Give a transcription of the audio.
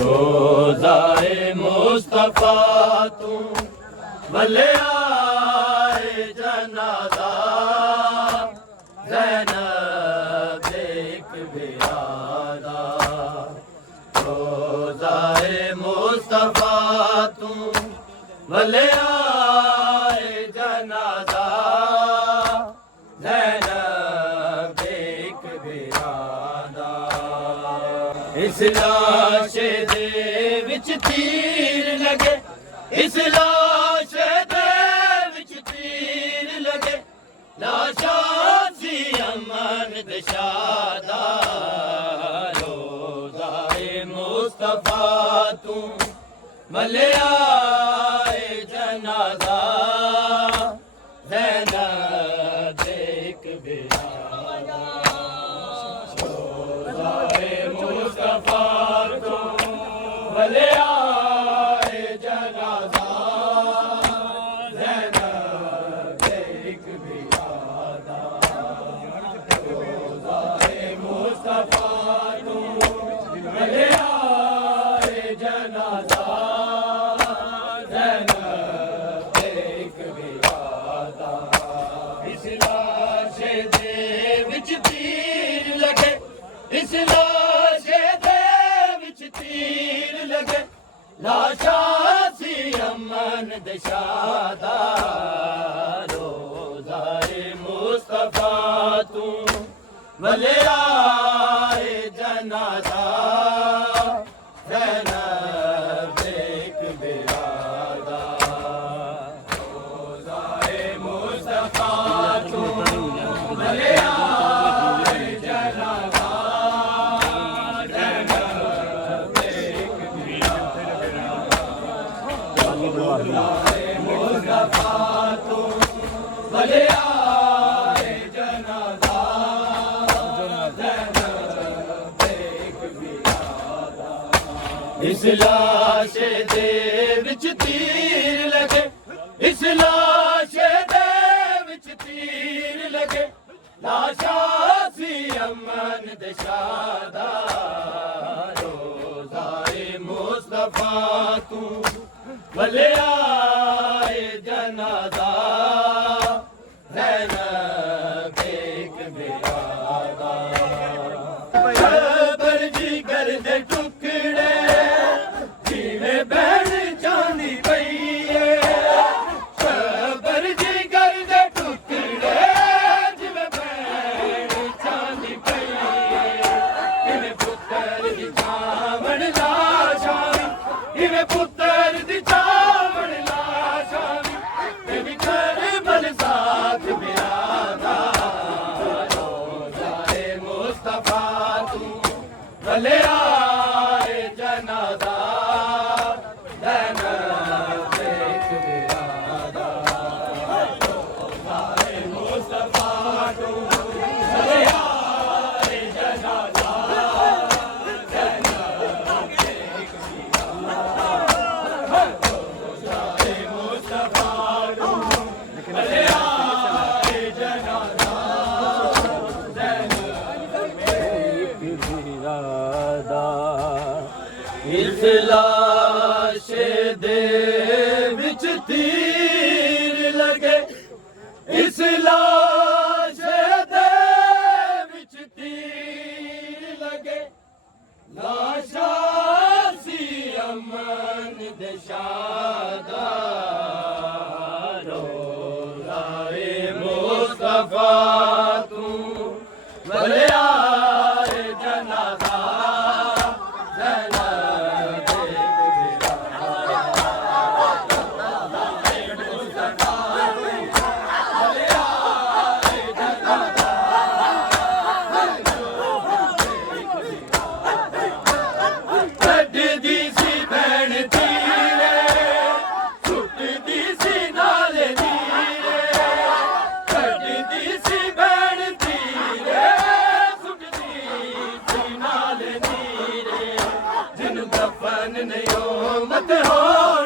रोज़ाए मुस्तफा तू भले आए जनाजा ज़ैनब एक बिरादा। रोज़ाए मुस्तफा तू भले आए जनाजा ज़ैनब एक बिरादा। इस लाश दे विच तीर लगे, इस लाश दे विच तीर लगे, लाशा सी अमन दशादा। रोज़ाए मुस्तफा तू भले आए जनाजा ज़ैनब एक बिरादा। रोज़ाए मुस्तफा तू भले आए जनाजा ज़ैनब एक बिरादा। रोज़ाए मुस्तफा तू भले आए जनाजा ज़ैनब एक बिरादा। इस लाश दे विच तीर लगे, इस लाश दे विच तीर लगे, लाशा सी अमन दशादा। रोज़ाए मुस्तफा तू वलिया जनाजा ज़ैनब एक बिरादा रोज़ाए मुस्तफा तू वलिया जनाजा ज़ैनब एक बिरादा रोज़ाए मुस्तफा तू वलिया इस लाश दे विच तीर लगे इस लाश दे विच तीर लगे लाशा सी अमन दशादा रोज़ाए मुस्तफा तू वलिया जनाजा ज़ैनब एक बिरादा खबर जिगर दे टुकड़े जिवें बैण चांदी पई है खबर जिगर दे टुकड़े जिवें बैण चांदी पई है इवें पुत्तर दी चावण लाशा इवें पुत्तर दी चावण लाशा इवें करबल साथ बिरादा रोज़ाए मुस्तफा तू वलिया जनाजा ज़ैनब एक बिरादा रोज़ाए मुस्तफा तू वलिया जनाजा ज़ैनब एक बिरादा रोज़ाए मुस्तफा तू वलिया जनाजा इस लाश दे विच तीर लगे इस लाश दे विच तीर लगे लाशा सी अमन दशादा रोज़ाए मुस्तफा तू वलिया जनाजा मत हो